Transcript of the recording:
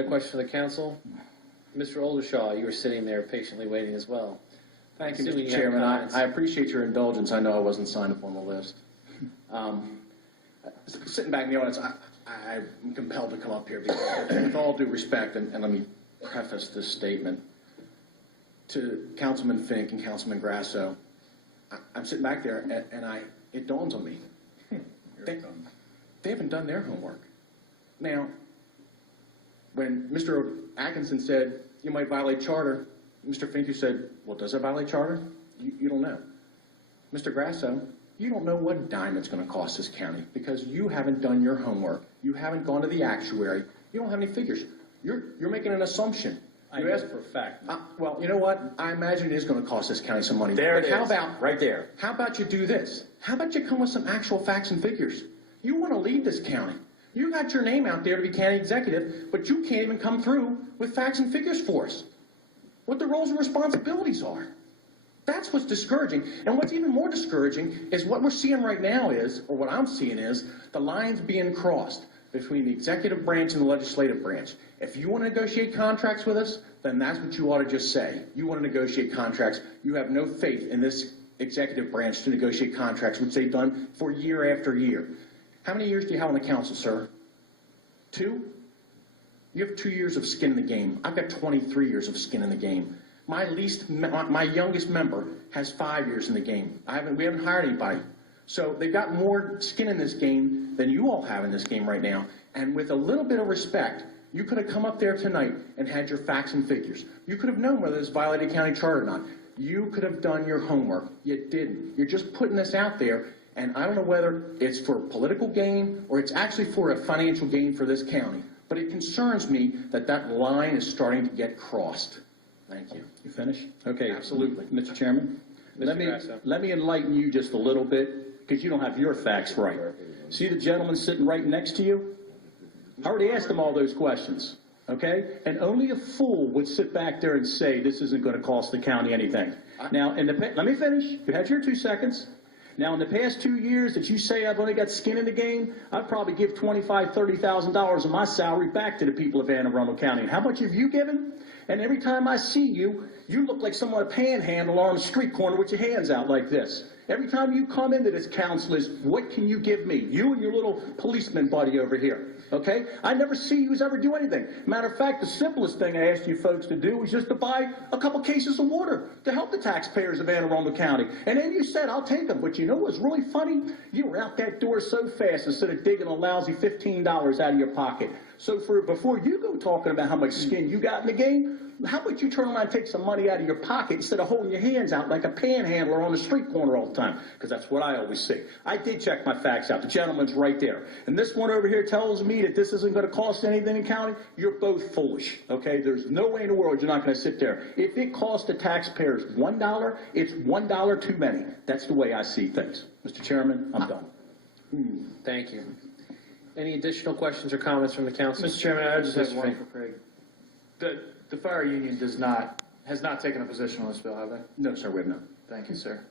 A question for the council. Mr. Oldershaw, you were sitting there patiently waiting as well. Thank you, Assuming Mr. you have Chairman. comments. I appreciate your indulgence. I know I wasn't signed up on the list. Sitting back in the audience, I'm compelled to come up here because, with all due respect, and let me preface this statement, to Councilman Fink and Councilman Grasso, I'm sitting back there and it dawns on me. They haven't done their homework. Now, when Mr. Atkinson said, you might violate charter, Mr. Fink, you said, well, does it violate charter? You don't know. Mr. Grasso, you don't know what a dime it's going to cost this county because you haven't done your homework. You haven't gone to the actuary. You don't have any figures. You're making an assumption. I know for a fact. Well, you know what? I imagine it is going to cost this county some money. There but it how is, about, right there. How about you do this? How about you come with some actual facts and figures? You want to lead this county. You got your name out there to be county executive, but you can't even come through with facts and figures for us. What the roles and responsibilities are. That's what's discouraging. And what's even more discouraging is what we're seeing right now is, or what I'm seeing is, the lines being crossed between the executive branch and the legislative branch. If you want to negotiate contracts with us, then that's what you ought to just say. You want to negotiate contracts. You have no faith in this executive branch to negotiate contracts, which they've done for year after year. How many years do you have on the council, sir? 2? You have 2 years of skin in the game. I've got 23 years of skin in the game. My youngest member has 5 years in the game. We haven't hired anybody. So they've got more skin in this game than you all have in this game right now. And with a little bit of respect, you could have come up there tonight and had your facts and figures. You could have known whether this violated county charter or not. You could have done your homework. You didn't. You're just putting this out there, and I don't know whether it's for political gain or it's actually for a financial gain for this county. But it concerns me that that line is starting to get crossed. Thank you. You finished? Okay. Absolutely. Mr. Chairman, let me enlighten you just a little bit, because you don't have your facts right. See the gentleman sitting right next to you? I already asked him all those questions, okay? And only a fool would sit back there and say this isn't going to cost the county anything. Now, let me finish. You had your 2 seconds. Now, in the past 2 years that you say I've only got skin in the game, I'd probably give $25,000, $30,000 of my salary back to the people of Anne Arundel County. And how much have you given? And every time I see you, you look like someone a panhandler on a street corner with your hands out like this. Every time you come into this council is, what can you give me? You and your little policeman buddy over here, okay? I never see you ever do anything. Matter of fact, the simplest thing I asked you folks to do was just to buy a couple cases of water to help the taxpayers of Anne Arundel County. And then you said, I'll take them. But you know what's really funny? You were out that door so fast instead of digging a lousy $15 out of your pocket. So before you go talking about how much skin you got in the game, how about you turn around and take some money out of your pocket instead of holding your hands out like a panhandler on the street corner all the time? Because that's what I always see. I did check my facts out. The gentleman's right there. And this one over here tells me that this isn't going to cost anything in county. You're both foolish, okay? There's no way in the world you're not going to sit there. If it costs the taxpayers $1, it's $1 too many. That's the way I see things. Mr. Chairman, I'm done. Thank you. Any additional questions or comments from the council? Mr. Chairman, I just have Mr. one Fink. for Craig. The fire union has not taken a position on this bill, have they? No, sir, we have not. Thank you, sir.